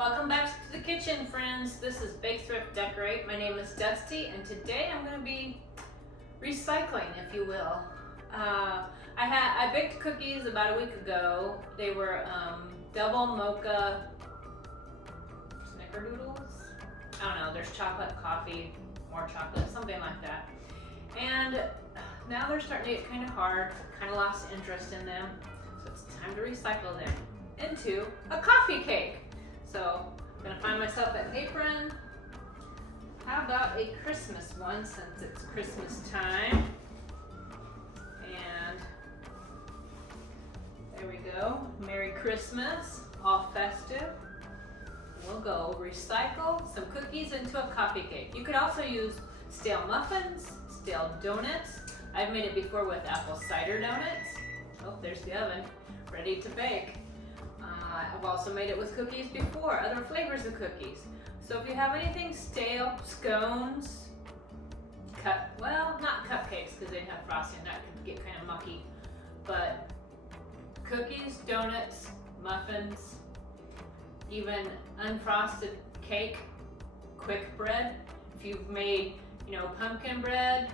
Welcome back to the kitchen, friends. This is Bake Thrift Decorate. My name is Dusty, and today I'm going to be recycling, if you will. I baked cookies about a week ago. They were double mocha snickerdoodles. I don't know. There's chocolate, coffee, more chocolate, something like that. And now they're starting to get kind of hard. Kind of lost interest in them, so it's time to recycle them into a coffee cake. So I'm gonna find myself an apron. How about a Christmas one, since it's Christmas time? And there we go. Merry Christmas, all festive. We'll go recycle some cookies into a coffee cake. You could also use stale muffins, stale donuts. I've made it before with apple cider donuts. Oh, there's the oven, ready to bake. I've also made it with cookies before, other flavors of cookies. So if you have anything stale, scones, not cupcakes because they'd have frosting, that could get kind of mucky. But cookies, donuts, muffins, even unfrosted cake, quick bread. If you've made, pumpkin bread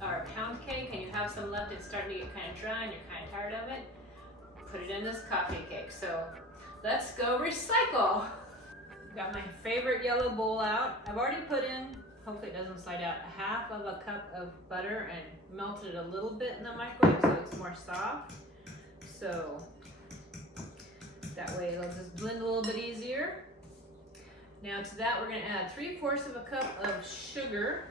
or pound cake and you have some left, it's starting to get kind of dry and you're kind of tired of it, put it in this coffee cake. So let's go recycle. Got my favorite yellow bowl out. I've already put in, hopefully it doesn't slide out, a half of a cup of butter and melted it a little bit in the microwave so it's more soft. So that way it'll just blend a little bit easier. Now to that we're gonna add 3/4 of a cup of sugar.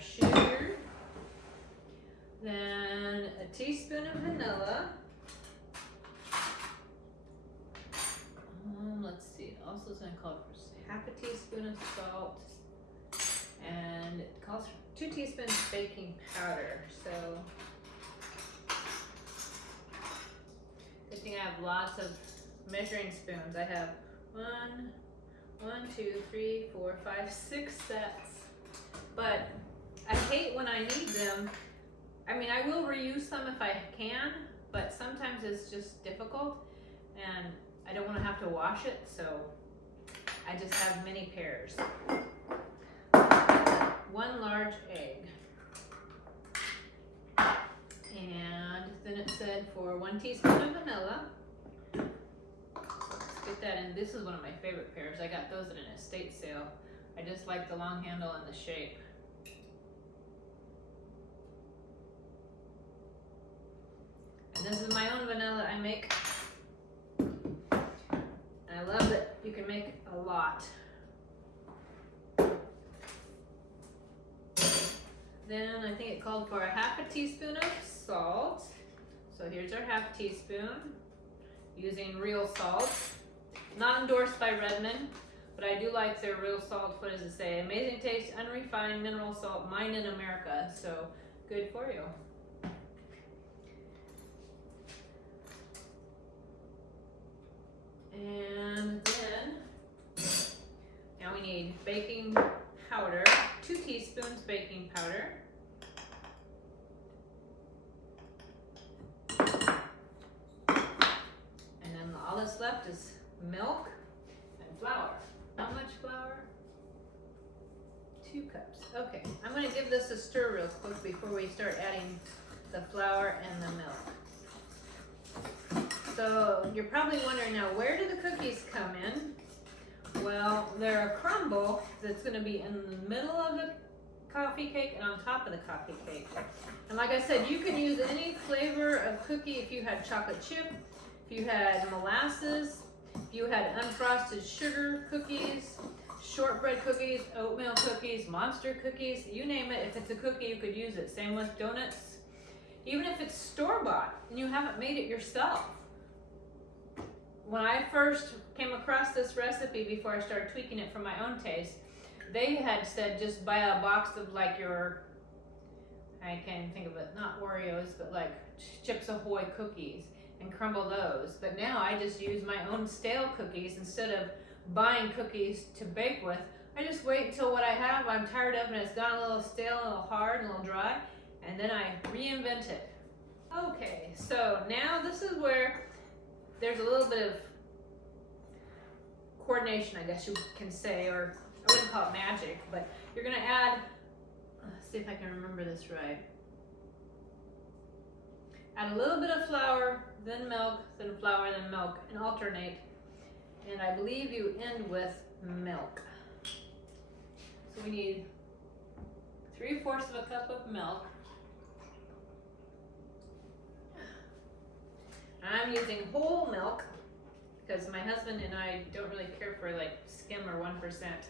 Sugar, then a teaspoon of vanilla. Let's see, it also is going to call for half a teaspoon of salt, and it calls for 2 teaspoons baking powder. So, good thing I have lots of measuring spoons. I have 1, 2, 3, 4, 5, 6 sets, but I hate when I need them. I mean, I will reuse some if I can, but sometimes it's just difficult and I don't want to have to wash it, so I just have many pairs. 1 large egg. And then it said for 1 teaspoon of vanilla. Let's get that in. This is one of my favorite pairs. I got those at an estate sale. I just like the long handle and the shape. And this is my own vanilla I make. And I love that you can make a lot. Then I think it called for a half a teaspoon of salt. So here's our half teaspoon, using real salt. Not endorsed by Redmond, but I do like their real salt. What does it say? Amazing taste, unrefined mineral salt, mined in America. So good for you. And then, now we need baking powder, 2 teaspoons baking powder. And then all that's left is milk and flour. How much flour? 2 cups. Okay, I'm going to give this a stir real quick before we start adding the flour and the milk. So you're probably wondering now, where do the cookies come in? Well, they're a crumble that's going to be in the middle of the coffee cake and on top of the coffee cake. And like I said, you can use any flavor of cookie. If you had chocolate chip, if you had molasses, if you had unfrosted sugar cookies, shortbread cookies, oatmeal cookies, monster cookies, you name it. If it's a cookie, you could use it. Same with donuts. Even if it's store-bought and you haven't made it yourself. When I first came across this recipe before I started tweaking it for my own taste, they had said just buy a box of like your, I can't even think of it, not Oreos, but like Chips Ahoy cookies and crumble those. But now I just use my own stale cookies instead of buying cookies to bake with. I just wait until what I have I'm tired of and it's gone a little stale, a little hard, a little dry, and then I reinvent it. Okay, so now this is where there's a little bit of coordination, I guess you can say, or I wouldn't call it magic, but you're gonna add, let's see if I can remember this right. Add a little bit of flour, then milk, then flour, then milk, and alternate. And I believe you end with milk. So we need 3/4 of a cup of milk. I'm using whole milk because my husband and I don't really care for like skim or 1%.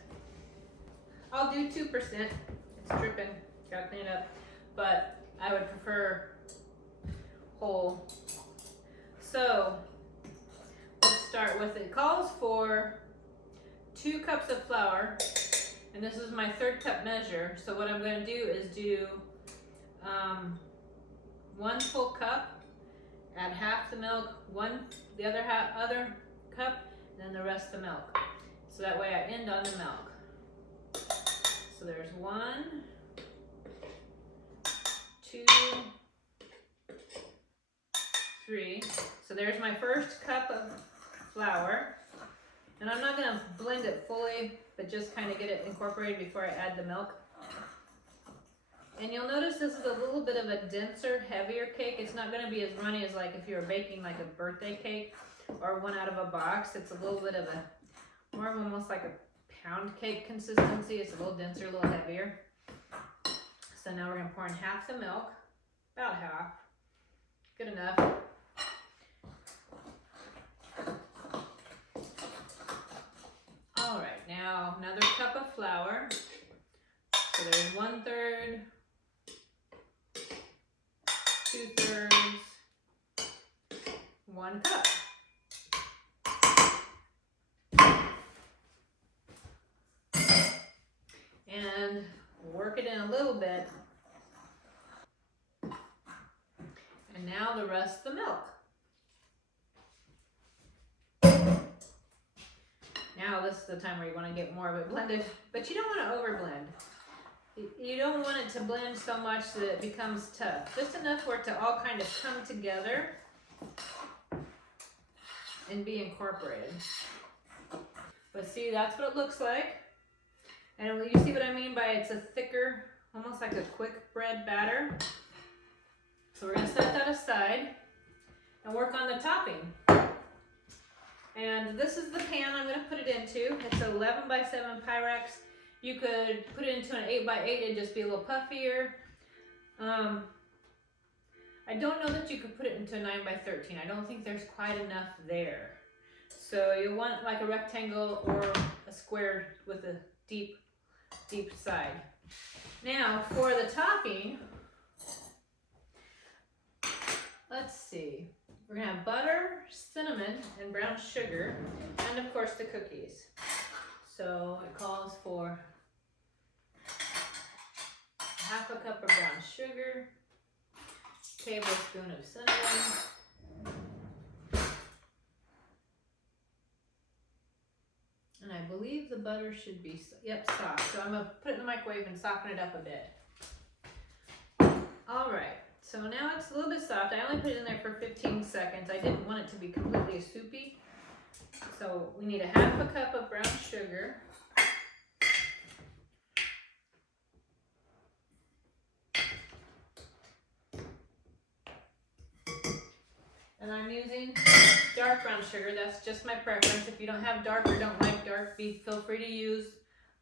I'll do 2%. It's dripping, gotta clean it up. But I would prefer whole. So let's start with it. It calls for 2 cups of flour, and this is my 3rd cup measure. So what I'm going to do is do 1 full cup, add half the milk, the other cup, and then the rest of the milk. So that way I end on the milk. So there's 1, 2, 3. So there's my 1st cup of flour. And I'm not gonna blend it fully, but just kind of get it incorporated before I add the milk. And you'll notice this is a little bit of a denser, heavier cake. It's not gonna be as runny as like if you were baking like a birthday cake or one out of a box. It's a little bit of a, more of almost like a pound cake consistency. It's a little denser, a little heavier. So now we're gonna pour in half the milk, about half, good enough. All right, now another cup of flour. So there's 1/3, 2/3, 1 cup. And work it in a little bit. And now the rest of the milk. Now this is the time where you want to get more of it blended, but you don't want to overblend. You don't want it to blend so much that it becomes tough. Just enough for it to all kind of come together and be incorporated. But see, that's what it looks like. And you see what I mean by it's a thicker, almost like a quick bread batter. So we're going to set that aside and work on the topping. And this is the pan I'm going to put it into. It's an 11x7 Pyrex. You could put it into an 8x8 and just be a little puffier. I don't know that you could put it into a 9x13. I don't think there's quite enough there. So you'll want like a rectangle or a square with a deep side. Now for the topping, let's see. We're gonna have butter, cinnamon, and brown sugar, and of course the cookies. So it calls for half a cup of brown sugar, tablespoon of cinnamon, and I believe the butter should be, soft. So I'm gonna put it in the microwave and soften it up a bit. All right. So now it's a little bit soft. I only put it in there for 15 seconds. I didn't want it to be completely soupy. So we need a half a cup of brown sugar. And I'm using dark brown sugar. That's just my preference. If you don't have dark or don't like dark, feel free to use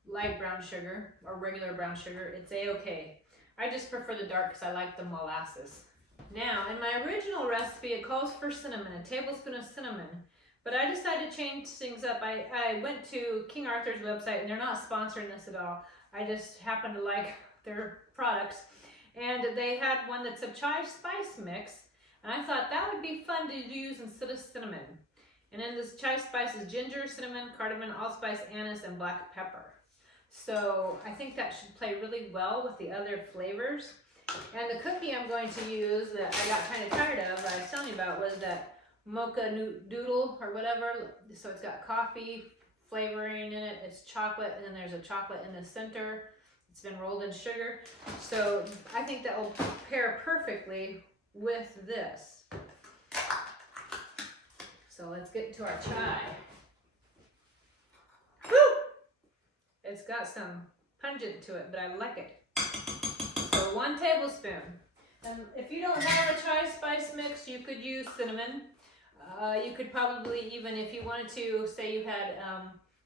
light brown sugar or regular brown sugar. It's a-okay. I just prefer the dark because I like the molasses. Now, in my original recipe, it calls for cinnamon, a tablespoon of cinnamon. But I decided to change things up. I went to King Arthur's website, and they're not sponsoring this at all. I just happen to like their products. And they had one that's a chai spice mix. And I thought that would be fun to use instead of cinnamon. And in this chai spice is ginger, cinnamon, cardamom, allspice, anise, and black pepper. So I think that should play really well with the other flavors. And the cookie I'm going to use that I got kind of tired of, that I was telling you about, was that mocha doodle or whatever. So it's got coffee flavoring in it, it's chocolate, and then there's a chocolate in the center. It's been rolled in sugar. So I think that will pair perfectly with this. So let's get into our chai. Woo! It's got some pungent to it, but I like it. So 1 tablespoon. And if you don't have a chai spice mix, you could use cinnamon. You could probably even, if you wanted to, say you had,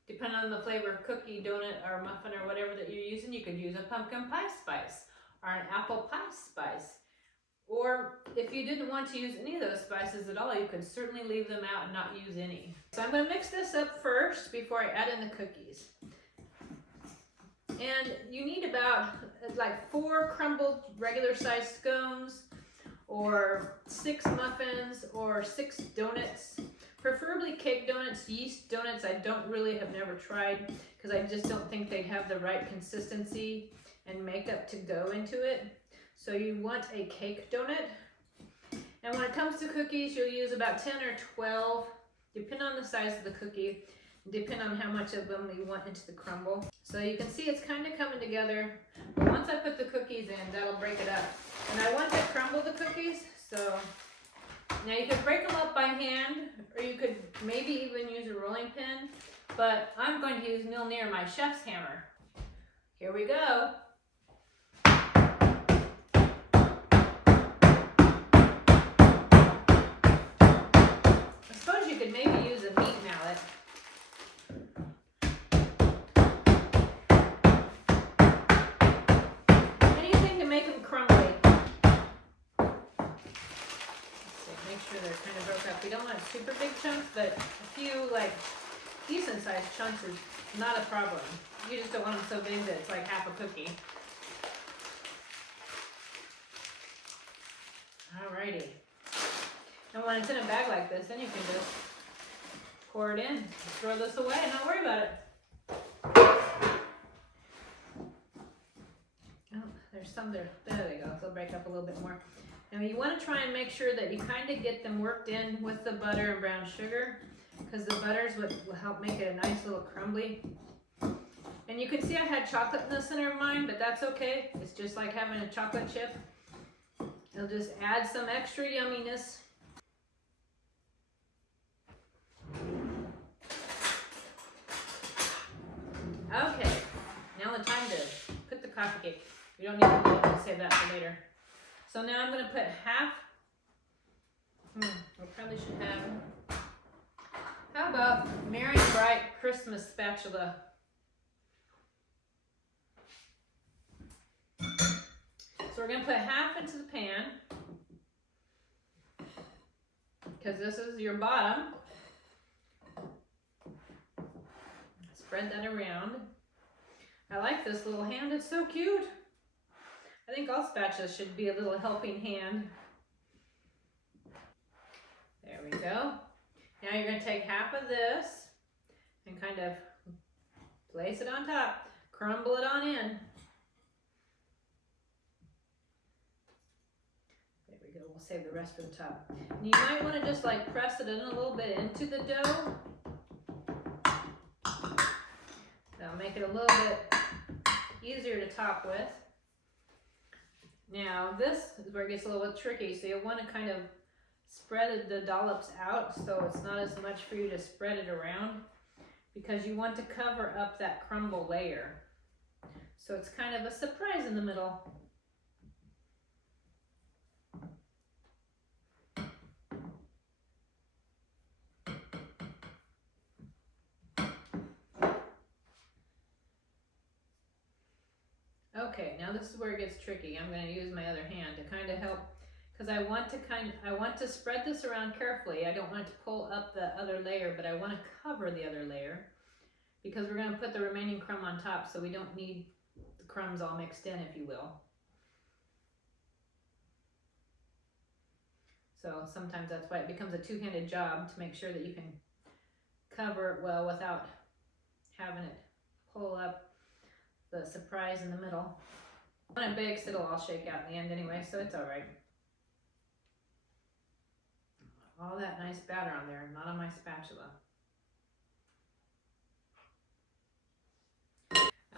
depending on the flavor, cookie, donut, or muffin, or whatever that you're using, you could use a pumpkin pie spice or an apple pie spice. Or if you didn't want to use any of those spices at all, you could certainly leave them out and not use any. So I'm going to mix this up first before I add in the cookies. And you need about like 4 crumbled regular sized scones, or 6 muffins, or 6 donuts. Preferably cake donuts. Yeast donuts I have never tried, because I just don't think they'd have the right consistency and makeup to go into it. So you want a cake donut. And when it comes to cookies, you'll use about 10 or 12, depending on the size of the cookie, depending on how much of them you want into the crumble. So you can see it's kind of coming together. But once I put the cookies in, that'll break it up. And I want to crumble the cookies, so now you could break them up by hand, or you could maybe even use a rolling pin, but I'm going to use Milner, my chef's hammer. Here we go. I suppose you could maybe use a meat mallet. Anything to make them crumbly. Make sure they're kind of broke up. We don't want super big chunks, but a few like decent sized chunks is not a problem. You just don't want them so big that it's like half a cookie. Alrighty. And when it's in a bag like this, then you can just pour it in, throw this away, and not worry about it. Oh, there's some there. There they go. They'll break up a little bit more. Now you want to try and make sure that you kind of get them worked in with the butter and brown sugar, because the butter is what will help make it a nice little crumbly. And you can see I had chocolate in the center of mine, but that's okay. It's just like having a chocolate chip. It'll just add some extra yumminess. Okay, now the time to put the coffee cake. We don't need to save that for later. So now I'm going to put half, I probably should have, how about Merry Bright Christmas spatula? So we're going to put half into the pan, because this is your bottom. Spread that around. I like this little hand, it's so cute. I think all spatulas should be a little helping hand. There we go. Now you're going to take half of this and kind of place it on top. Crumble it on in. There we go. We'll save the rest for the top. And you might want to just like press it in a little bit into the dough. That'll make it a little bit easier to top with. Now this is where it gets a little bit tricky, so you'll want to kind of spread the dollops out so it's not as much for you to spread it around, because you want to cover up that crumble layer. So it's kind of a surprise in the middle. Okay, now this is where it gets tricky. I'm going to use my other hand to kind of help, because I want to spread this around carefully. I don't want it to pull up the other layer, but I want to cover the other layer, because we're going to put the remaining crumb on top, so we don't need the crumbs all mixed in, if you will. So sometimes that's why it becomes a two-handed job, to make sure that you can cover it well without having it pull up the surprise in the middle. When it bakes, it'll all shake out in the end anyway, so it's all right. All that nice batter on there, not on my spatula.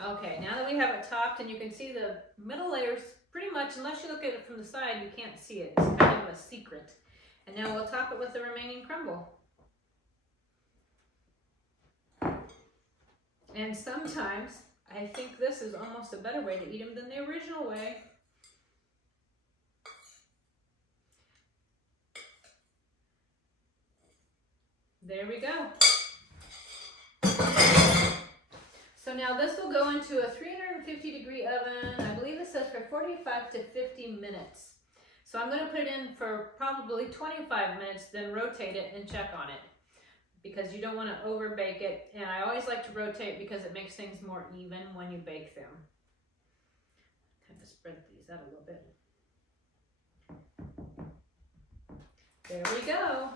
Okay, now that we have it topped and you can see the middle layers pretty much, unless you look at it from the side, you can't see it. It's kind of a secret. And now we'll top it with the remaining crumble. And sometimes I think this is almost a better way to eat them than the original way. There we go. So now this will go into a 350-degree oven. I believe it says for 45 to 50 minutes. So I'm going to put it in for probably 25 minutes, then rotate it and check on it, because you don't want to over bake it. And I always like to rotate because it makes things more even when you bake them. Kind of spread these out a little bit. There we go.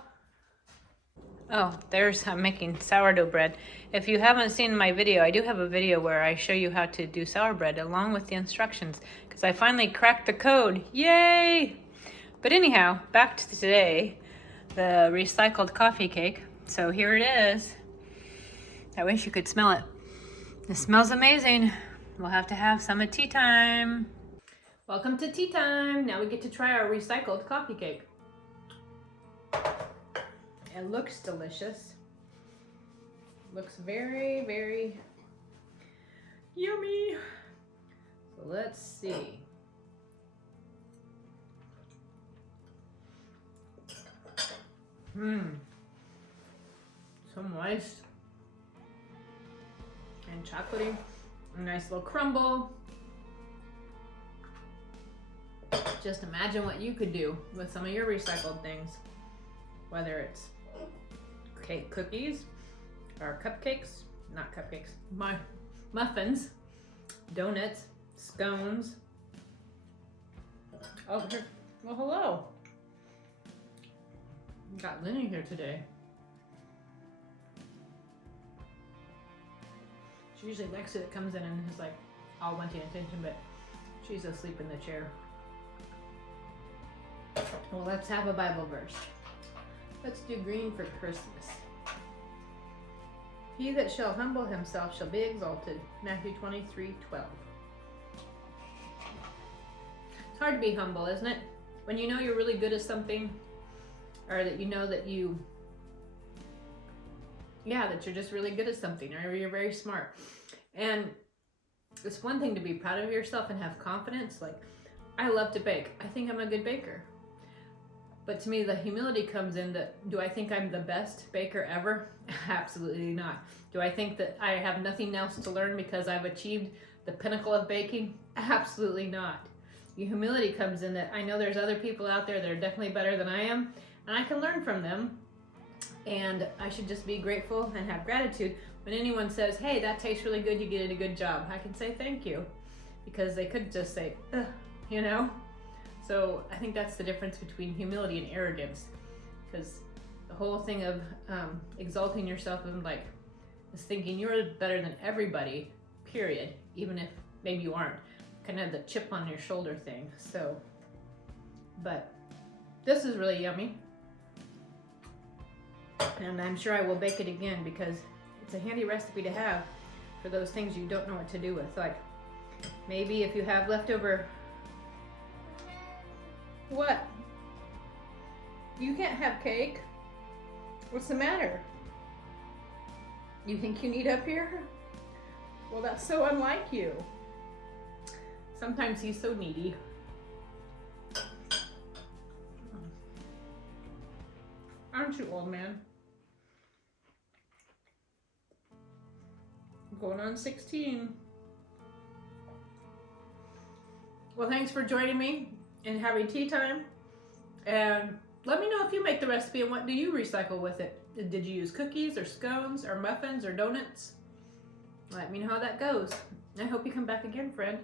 Oh, I'm making sourdough bread. If you haven't seen my video, I do have a video where I show you how to do sour bread along with the instructions, because I finally cracked the code. Yay! But anyhow, back to today, the recycled coffee cake. So here it is. I wish you could smell it. It smells amazing. We'll have to have some at tea time. Welcome to tea time. Now we get to try our recycled coffee cake. It looks delicious. Looks very, very yummy. So let's see. So moist and chocolatey. A nice little crumble. Just imagine what you could do with some of your recycled things, whether it's cookies or cupcakes, not cupcakes, muffins, donuts, scones. Oh, here. Well, hello. Got Lenny here today. She usually Lexi that comes in and is like all wanting attention, but she's asleep in the chair. Well, let's have a Bible verse. Let's do green for Christmas. He that shall humble himself shall be exalted. Matthew 23:12. It's hard to be humble, isn't it? When you know you're really good at something, or that you know that that you're just really good at something, or you're very smart. And it's one thing to be proud of yourself and have confidence. Like, I love to bake. I think I'm a good baker. But to me, the humility comes in that, do I think I'm the best baker ever? Absolutely not. Do I think that I have nothing else to learn because I've achieved the pinnacle of baking? Absolutely not. The humility comes in that I know there's other people out there that are definitely better than I am, and I can learn from them. And I should just be grateful and have gratitude. When anyone says, hey, that tastes really good, you did a good job, I can say thank you. Because they could just say, ugh, you know? So I think that's the difference between humility and arrogance. Because the whole thing of exalting yourself and is thinking you're better than everybody, period. Even if maybe you aren't. Kind of the chip on your shoulder thing. So, but this is really yummy. And I'm sure I will bake it again because it's a handy recipe to have for those things you don't know what to do with. Like maybe if you have leftover. What? You can't have cake? What's the matter? You think you need up here? Well, that's so unlike you. Sometimes he's so needy. Aren't you, old man? Going on 16. Well, thanks for joining me and having tea time. And let me know if you make the recipe and what do you recycle with it. Did you use cookies or scones or muffins or donuts? Let me know how that goes. I hope you come back again, friend.